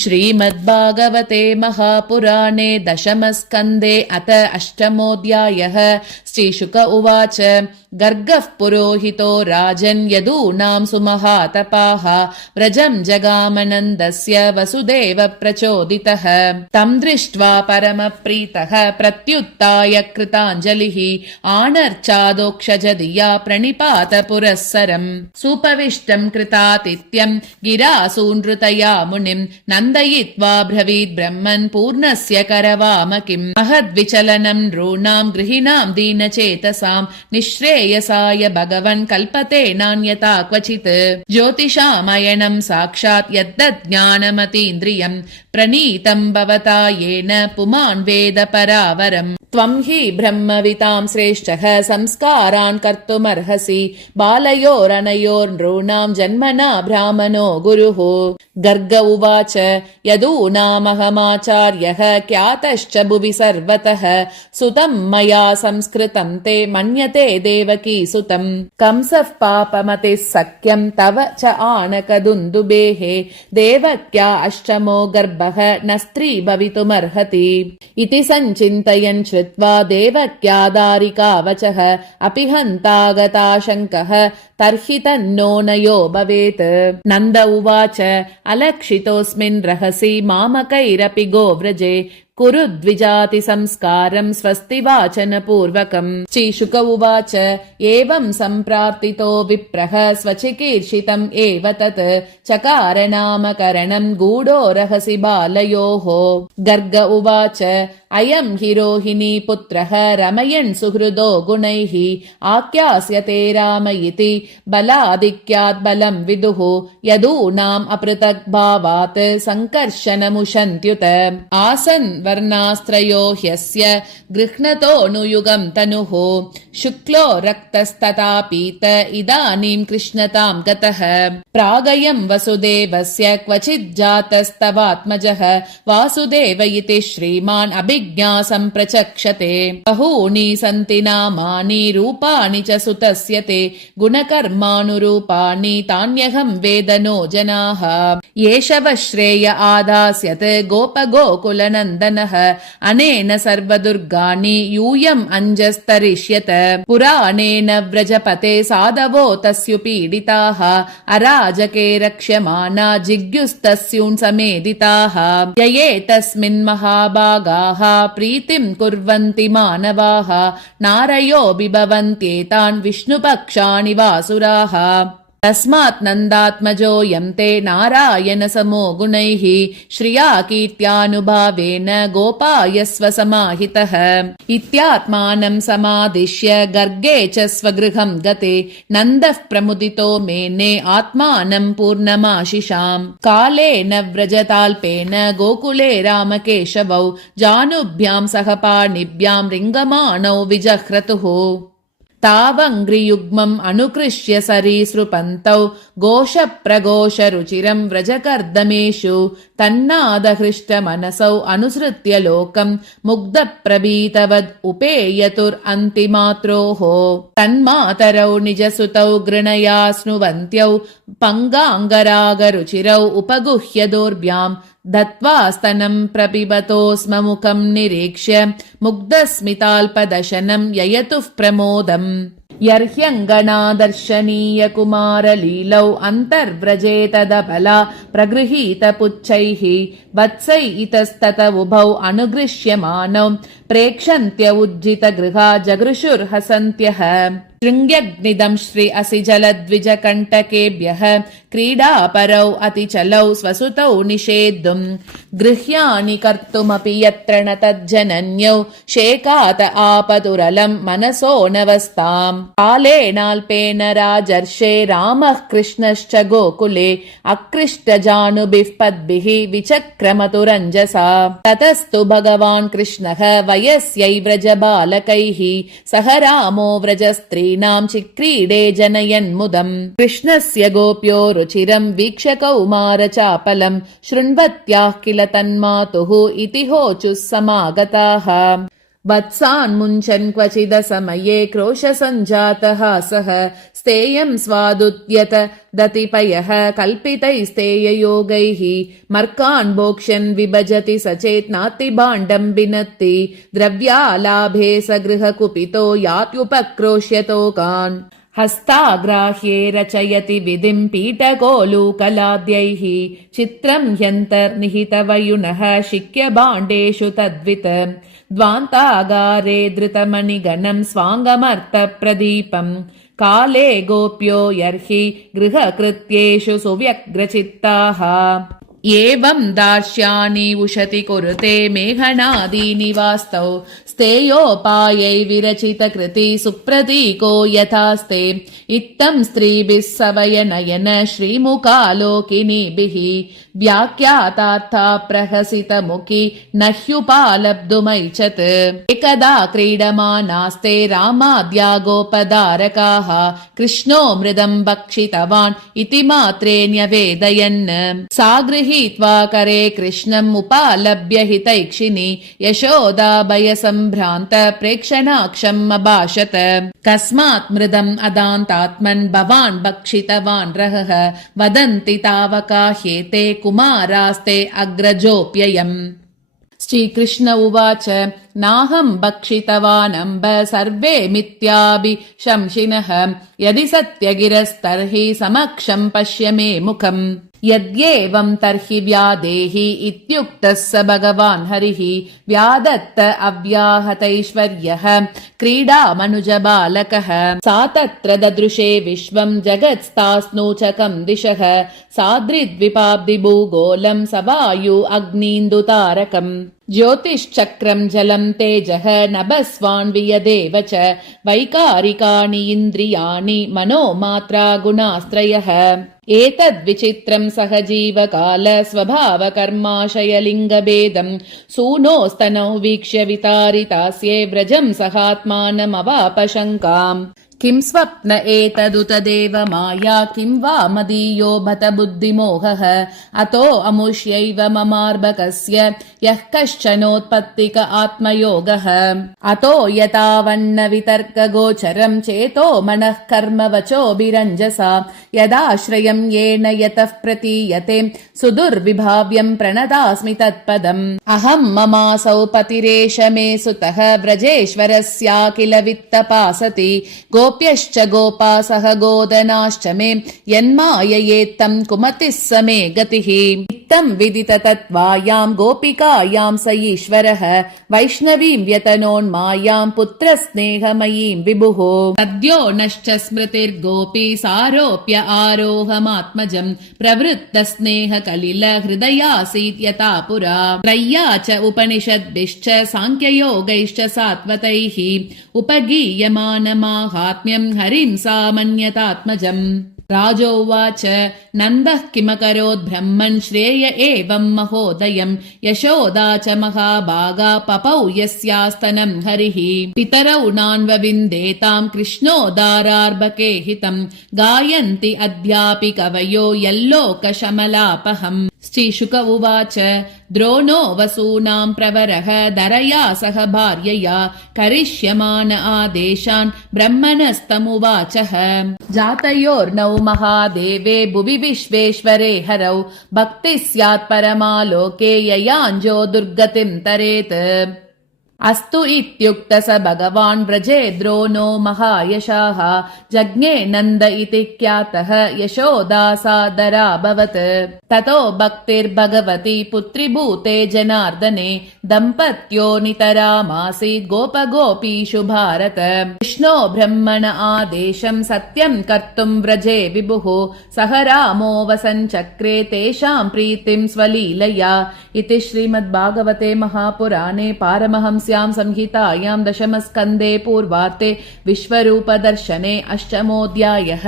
श्रीमद्भागवते महापुराणे दशमस्कन्धे अथ अष्टमोऽध्यायः। श्रीशुक उवाच गर्गः पुरोहितो राजन् यदूनां सुमहातपाः व्रजं जगामनन्दस्य वसुदेव प्रचोदितः। तं दृष्ट्वा परमप्रीतः प्रत्युत्थाय कृताञ्जलिः आनर्चादोक्षजधिया प्रणिपात पुरःसरम्। सुपविष्टं कृतातिथ्यं गिरासूनृतया मुनिं नन्दयित्वा ब्रवीद् ब्रह्मन् पूर्णस्य करवाम किम्। महद्विचलनं नॄणां गृहिणां दीनचेतसां निःश्रेयसाय भगवन् कल्पते नान्यथा क्वचित्। ज्योतिषामयनं साक्षात् यद्दज्ञानमतीन्द्रियं प्रणीतं भवता येन पुमान् वेद परावरम्। त्वं हि ब्रह्मवितां श्रेष्ठः संस्कारान् कर्तुमर्हसि बालयोरनयोर्नॄणां जन्मना ब्राह्मणो गुरुः। गर्ग उवाच यदूनामहमाचार्यः ख्यातश्च भुवि सर्वतः सुतं मया संस्कृतं ते मन्यते देवकी सुतम्। कंसः पापमतिः सख्यं तव च आनकदुन्दुभेः देवक्या अष्टमो गर्भः न स्त्री भवितुमर्हति इति सञ्चिन्तयन् श्रुत्वा देवक्या दारिका वचः अपि हन्तागताशङ्कः तर्हि तन्नो नयो भवेत्। नन्द उवाच अलक्षितोऽस्मिन् रहसि मामकैरपि गोव्रजे कुरु द्विजाति संस्कारं स्वस्ति वाचन पूर्वकम्। श्रीशुक उवाच एवं सम्प्रार्थितो विप्रः स्वचिकीर्षितम् एव तत् चकार नामकरणं गूढो रहसि बालयोः। गर्ग उवाच अयं हि रोहिणी पुत्रः रमयन् सुहृदो गुणैः आख्यास्यते राम इति बलाधिक्यात् बलं विदुः यदूनाम् अपृथक् भावात् सङ्कर्षणमुशन्त्युत। आसन् वर्णास्त्रयो ह्यस्य गृह्णतोऽनुयुगं तनुः शुक्लो रक्तस्तथा पीत इदानीं कृष्णतां गतः। प्रागयं वसुदेवस्य क्वचिज्जातस्तवात्मजः वासुदेव इति श्रीमान् अभिज्ञा सम्प्रचक्षते। बहूनि सन्ति नामानि रूपाणि च सुतस्य ते गुणकर्मानुरूपाणि तान्यहं वेदनो जनाः। एष वश्रेय आदास्यत् गोपगोकुलनन्दनः अनेन सर्वदुर्गाणि यूयम् अञ्जस्तरिष्यत। पुराणेन व्रजपते साधवो तस्युपीडिताः अराजके रक्ष्यमाना जिज्ञुस्तस्यून् समेदिताः। यये तस्मिन् महाभागाः प्रीतिं कुर्वन्ति मानवाः नारयो बिभवन्त्येतान् विष्णुपक्षाणि वासुराः। तस्मात् नन्दात्मजोऽयं ते नारायण समो गुणैः श्रिया कीर्त्यानुभावेन गोपायस्व समाहितः। इत्यात्मानं समादिश्य गर्गे च स्वगृहं गते नन्दः प्रमुदितो मेने आत्मानं पूर्णमाशिषाम्। कालेन व्रजताल्पेन गोकुले रामकेशवौ जानुभ्यां सह पाणिभ्यां रिङ्गमाणौ विजह्रतुः। तावङ्घ्रियुग्मम् अनुकृष्य सरीसृपन्तौ घोषप्रघोषरुचिरं व्रजकर्दमेषु तन्नादहृष्टमनसौ अनुसृत्य लोकं मुग्धप्रभीतवद् उपेयतुरन्तिमात्रोः। तन्मातरौ निजसुतौ गृणया स्नुवन्त्यौ पङ्गाङ्गरागरुचिरौ उपगुह्य दोर्भ्यां दत्त्वा स्तनं प्रपिबतो स्म मुखं निरीक्ष्य मुग्धस्मिताल्पदशनं ययतुः प्रमोदम्। यर्ह्यङ्गनादर्शनीयकुमारलीलौ अन्तर्व्रजे तदबला प्रगृहीतपुच्छैः वत्सै इतस्तत उभौ अनुगृह्यमानौ प्रेक्षन्त्य उज्जितगृहा जगृषुर्हसन्त्यः। शृङ्ग्यग्निदं श्री असि जलद्विजकण्टकेभ्यः क्रीडापरौ अतिचलौ स्वसुतौ निषेद्धुम् गृह्यानि कर्तुमपि यत्र न तज्जनन्यौ शेकात आपतुरलं मनसो नवस्ताम्। कालेनाल्पेन राजर्षे रामः कृष्णश्च गोकुले अकृष्टजानुभिः पद्भिः विचक्रमतुरञ्जसा। ततस्तु भगवान् कृष्णः वयस्यै व्रजबालकैः सह रामो व्रजस्त्रीणां चिक्रीडे जनयन्मुदम्। कृष्णस्य गोप्यो रुचिरं वीक्ष्य कौमारचापलं शृण्वत्याः किल तन्मातुः इति होचुः समागताः। वत्सान्मुञ्चन् क्वचिदसमये क्रोशसञ्जातः सः स्तेयं स्वादुद्यत दतिपयः कल्पितैस्तेययोगैः मर्कान् भोक्ष्यन् विभजति सचेत् नाति भाण्डं विनत्ति द्रव्यालाभे स गृहकुपितो यात्युपक्रोश्यतोकान् हस्ताग्राह्ये रचयति विधिं पीठकोलूकलाद्यैः चित्रं ह्यन्तर्निहितवयुनः शिक्यभाण्डेषु तद्वित् द्वान्तागारे धृतमणिगणं स्वाङ्गमर्थप्रदीपम् काले गोप्यो यर्हि गृहकृत्येषु सुव्यग्रचित्ताः एवं दार्श्यानि उशति कुरुते मेघनादीनि वास्तौ स्तेयोपायै विरचितकृति सुप्रतीको यथास्ते इत्थं स्त्रीभिः सवयनयन श्रीमुखालोकिनीभिः व्याख्यातार्था प्रहसितमुखी न ह्युपालब्धुमैच्छत् एकदा क्रीडमानास्ते रामाद्या गोपधारकाः कृष्णो मृदं भक्षितवान् इति मात्रे न्यवेदयन् सा गृहीत्वा करे कृष्णम् उपालभ्य हितैक्षिणी यशोदा भयसम्भ्रान्त प्रेक्षणाक्षम् अभाषत कस्मात् मृदम् अदान्तात्मन् भवान् भक्षितवान् रहः वदन्ति तावकाह्येते कुमारास्ते अग्रजोऽप्ययम् श्रीकृष्ण उवाच नाहं भक्षितवानम्ब सर्वे मिथ्याभिशंसिनः यदि सत्यगिरस्तर्हि समक्षं पश्य मे मुखम् यद्येवं तर्हि व्यादेहि इत्युक्तः स भगवान् हरिः व्यादत्त अव्याहतैश्वर्यः क्रीडामनुजबालकः सा तत्र ददृशे विश्वं जगत्स्तास्नोचकं दिशः सादृद्विपाब्धिभूगोलं सवायु अग्नीन्दुतारकम् ज्योतिश्चक्रं जलं तेजः नभस्वान्वियदेव च वैकारिकाणि इन्द्रियाणि मनोमात्रा गुणास्त्रयः एतद्विचित्रं सहजीवकाल स्वभावकर्माशयलिङ्गभेदं सूनोस्तनौ वीक्ष्य वितारितास्ये व्रजं सहात्मानमवाप शङ्काम् किं स्वप्न एतदुत देव माया किं वा मदीयो भत बुद्धिमोहः अतो अमुष्यैव ममार्भकस्य यः कश्चनोत्पत्तिक आत्मयोगः अतो यतावन्न वितर्कगोचरं चेतो मनः कर्म वचोभिरञ्जसा यदाश्रयं येन यतः प्रतीयते सुदुर्विभाव्यं प्रणतास्मि तत्पदम् अहं ममासौ पतिरेष मे सुतः व्रजेश्वरस्याखिल वित्तपासति गोप्यश्च गोपासः गोदनाश्च मे यन्माययेत्तं कुमतिः स मे गतिः इत्थं विदित तत्त्वायां गोपिकायां स ईश्वरः वैष्णवीं व्यतनोन्मायां पुत्रस्नेहमयीं विभुः सद्यो नश्च स्मृतिर्गोपी सारोप्य आरोहमात्मजं प्रवृत्तस्नेहकलिल हृदयासीत् यथा पुरा त्रय्या च उपनिषद्भिश्च साङ्ख्ययोगैश्च सात्वतैः उपगीयमानमाहात्म्यं हरिं सामन्यतात्मजम् राजोवाच नन्दः किमकरोत् ब्रह्मन् श्रेय एवं महोदयम् यशोदा च महाभागा पपौ यस्यास्तनं हरिः पितरौ नान्वविन्देताम् कृष्णोदारार्भके हितम् गायन्ति अद्यापि कवयो यल्लोकशमलापहम् श्रीशुक उवाच द्रोणो वसूनां प्रवरः दरया सह भार्यया करिष्यमान आदेशान् ब्रह्मणस्तमुवाचः जातयोर्नौ महादेवे भुवि विश्वेश्वरे हरौ भक्तिः स्यात् परमालोके ययाञ्जो दुर्गतिं तरेत् अस्तु इत्युक्त स भगवान् व्रजे द्रोणो महायशाः जज्ञे नन्द इति ख्यातः यशोदा सादराभवत् ततो भक्तिर्भगवती पुत्रीभूते जनार्दने दम्पत्यो नितरामासीत् गोपगोपीषु भारत कृष्णो ब्रह्मण आदेशं सत्यं कर्तुं व्रजे विभुः सह रामो वसञ्चक्रे तेषां प्रीतिं स्वलीलया इति श्रीमद्भागवते महापुराणे पारमहंस्यां संहितायां दशमस्कन्धे पूर्वार्ते विश्वरूपदर्शने अष्टमोऽध्यायः।